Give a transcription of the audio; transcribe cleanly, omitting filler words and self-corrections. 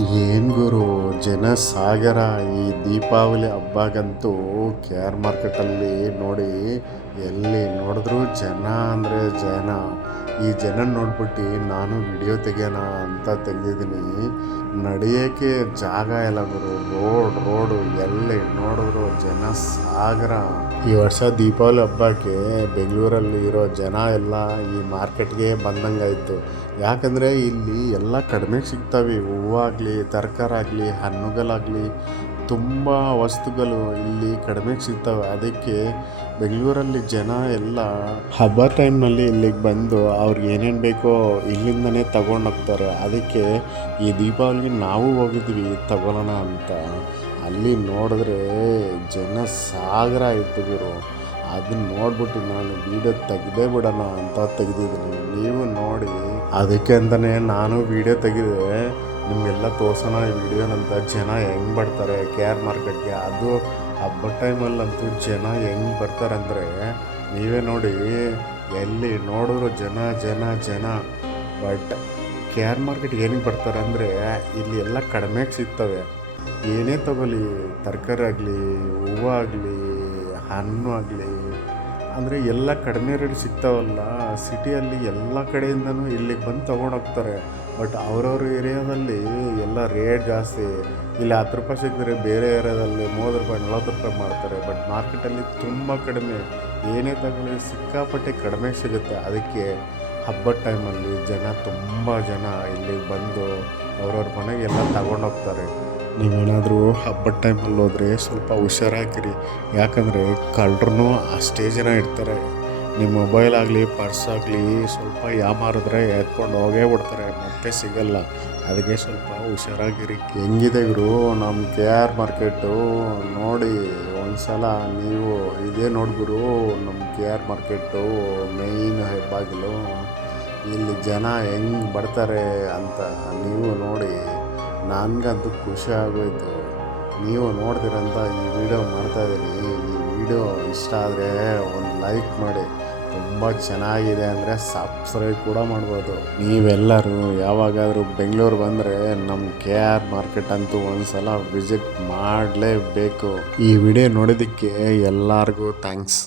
ಏನು ಗುರು, ಜನ ಸಾಗರ. ಈ ದೀಪಾವಳಿ ಹಬ್ಬಗಂತೂ ಕೆ ಆರ್ ಮಾರ್ಕೆಟಲ್ಲಿ ನೋಡಿ, ಎಲ್ಲಿ ನೋಡಿದ್ರು ಜನ ಅಂದರೆ ಜನ. ಈ ಜನ ನೋಡ್ಬಿಟ್ಟು ನಾನು ವಿಡಿಯೋ ತೆಗೆಯೋಣ ಅಂತ ತೆಗೆದಿದ್ದೀನಿ. ನಡೆಯೋಕ್ಕೆ ಜಾಗ ಇಲ್ಲ ಗುರು. ರೋಡು ಎಲ್ಲಿ ನೋಡಿದ್ರು ಜನ ಸಾಗರ. ಈ ವರ್ಷ ದೀಪಾವಳಿ ಹಬ್ಬಕ್ಕೆ ಬೆಂಗಳೂರಲ್ಲಿ ಇರೋ ಜನ ಎಲ್ಲ ಈ ಮಾರ್ಕೆಟ್ಗೆ ಬಂದಂಗಾಯಿತು. ಯಾಕಂದರೆ ಇಲ್ಲಿ ಎಲ್ಲ ಕಡಿಮೆಗೆ ಸಿಗ್ತವೆ. ಹೂವಾಗಲಿ, ತರಕಾರಿ ಆಗಲಿ, ಹಣ್ಣುಗಳಾಗಲಿ, ತುಂಬ ವಸ್ತುಗಳು ಇಲ್ಲಿ ಕಡಿಮೆಗೆ ಸಿಗ್ತವೆ. ಅದಕ್ಕೆ ಬೆಂಗಳೂರಲ್ಲಿ ಜನ ಎಲ್ಲ ಹಬ್ಬ ಟೈಮ್ನಲ್ಲಿ ಇಲ್ಲಿಗೆ ಬಂದು ಅವ್ರಿಗೆ ಏನೇನು ಬೇಕೋ ಇಲ್ಲಿಂದನೇ ತಗೊಂಡೋಗ್ತಾರೆ. ಅದಕ್ಕೆ ಈ ದೀಪಾವಳಿಗೆ ನಾವು ಹೋಗಿದ್ವಿ ತಗೊಳ್ಳೋಣ ಅಂತ. ಅಲ್ಲಿ ನೋಡಿದ್ರೆ ಜನ ಸಾಗರ ಇತ್ತು ಗುರು. ಅದನ್ನ ನೋಡ್ಬಿಟ್ಟು ನಾನು ವೀಡಿಯೋ ತೆಗೆದೇ ಬಿಡೋಣ ಅಂತ ತೆಗೆದಿದ್ದೀನಿ. ನೀವು ನೋಡಿ, ಅದಕ್ಕೆ ಅಂತಲೇ ನಾನು ವೀಡಿಯೋ ತೆಗೆದೆ, ನಿಮಗೆಲ್ಲ ತೋರ್ಸೋಣ ಈ ವಿಡಿಯೋನಂತ. ಜನ ಹೆಂಗೆ ಬರ್ತಾರೆ ಕೆ ಆರ್ ಮಾರ್ಕೆಟ್ಗೆ. ಅದು ಹಬ್ಬ ಟೈಮಲ್ಲಂತೂ ಜನ ಹೆಂಗೆ ಬರ್ತಾರೆ ಅಂದರೆ ನೀವೇ ನೋಡಿ, ಎಲ್ಲಿ ನೋಡಿದ್ರು ಜನ ಜನ ಜನ. ಬಟ್ ಕೆ ಆರ್ ಮಾರ್ಕೆಟ್ಗೆ ಏನಕ್ಕೆ ಬರ್ತಾರೆ ಅಂದರೆ ಇಲ್ಲಿ ಎಲ್ಲ ಕಡಿಮೆಗೆ ಸಿಗ್ತವೆ. ಏನೇ ತಗೊಳ್ಳಿ, ತರಕಾರಿ ಆಗಲಿ, ಹೂವು ಆಗಲಿ, ಹಣ್ಣು ಆಗಲಿ, ಅಂದರೆ ಎಲ್ಲ ಕಡಿಮೆ ರೇಟ್ ಸಿಗ್ತಾವಲ್ಲ. ಸಿಟಿಯಲ್ಲಿ ಎಲ್ಲ ಕಡೆಯಿಂದನೂ ಇಲ್ಲಿಗೆ ಬಂದು ತೊಗೊಂಡೋಗ್ತಾರೆ. ಬಟ್ ಅವ್ರವ್ರ ಏರಿಯಾದಲ್ಲಿ ಎಲ್ಲ ರೇಟ್ ಜಾಸ್ತಿ. ಇಲ್ಲಿ 10 ರೂಪಾಯಿ ಸಿಕ್ಕಿದ್ರೆ ಬೇರೆ ಏರಿಯಾದಲ್ಲಿ 30 ರೂಪಾಯಿ 40 ರೂಪಾಯಿ ಮಾಡ್ತಾರೆ. ಬಟ್ ಮಾರ್ಕೆಟಲ್ಲಿ ತುಂಬ ಕಡಿಮೆ. ಏನೇ ತಗೊಳ್ಳಿ ಸಿಕ್ಕಾಪಟ್ಟೆ ಕಡಿಮೆ ಸಿಗುತ್ತೆ. ಅದಕ್ಕೆ ಹಬ್ಬದ ಟೈಮಲ್ಲಿ ತುಂಬ ಜನ ಇಲ್ಲಿಗೆ ಬಂದು ಅವ್ರವ್ರ ಮನೆಗೆ ಎಲ್ಲ ತಗೊಂಡೋಗ್ತಾರೆ. ನೀವೇನಾದರೂ ಹಬ್ಬದ ಟೈಮಲ್ಲಿ ಹೋದರೆ ಸ್ವಲ್ಪ ಹುಷಾರಾಗಿರಿ. ಯಾಕಂದರೆ ಕಳ್ಳರೂ ಅಷ್ಟೇ ಜನ ಇರ್ತಾರೆ. ನಿಮ್ಮ ಮೊಬೈಲ್ ಆಗಲಿ, ಪರ್ಸ್ ಆಗಲಿ ಸ್ವಲ್ಪ ಯಾಮಾರಿದ್ರೆ ಎತ್ಕೊಂಡು ಹೋಗೇ ಬಿಡ್ತಾರೆ, ಮತ್ತೆ ಸಿಗಲ್ಲ. ಅದಕ್ಕೆ ಸ್ವಲ್ಪ ಹುಷಾರಾಗಿರಿ. ಹೆಂಗಿದೆ ಗುರು ನಮ್ಮ ಕೆ ಆರ್ ಮಾರ್ಕೆಟು. ನೋಡಿ ಒಂದು ಸಲ ನೀವು ಇದೇ ನೋಡ್ಗುರು, ನಮ್ಮ ಕೆ ಆರ್ ಮಾರ್ಕೆಟು ಮೇಯ್ನ್ ಹೆಬ್ಬಾಗಿಲು. ಇಲ್ಲಿ ಜನ ಹೆಂಗೆ ಬರ್ತಾರೆ ಅಂತ ನೀವು ನೋಡಿ. ನನಗಂತೂ ಖುಷಿ ಆಗೋಯ್ತು. ನೀವು ನೋಡ್ತೀರಂತ ಈ ವಿಡಿಯೋ ಮಾಡ್ತಾಯಿದ್ದೀನಿ. ಈ ವಿಡಿಯೋ ಇಷ್ಟ ಆದರೆ ಒಂದು ಲೈಕ್ ಮಾಡಿ. ತುಂಬ ಚೆನ್ನಾಗಿದೆ ಅಂದರೆ ಸಬ್ಸ್ಕ್ರೈಬ್ ಕೂಡ ಮಾಡ್ಬೋದು. ನೀವೆಲ್ಲರೂ ಯಾವಾಗಾದರೂ ಬೆಂಗಳೂರು ಬಂದರೆ ನಮ್ಮ ಕೆ ಆರ್ ಮಾರ್ಕೆಟ್ ಅಂತೂ ಒಂದು ಸಲ ವಿಸಿಟ್ ಮಾಡಲೇಬೇಕು. ಈ ವಿಡಿಯೋ ನೋಡೋದಕ್ಕೆ ಎಲ್ಲರಿಗೂ ಥ್ಯಾಂಕ್ಸ್.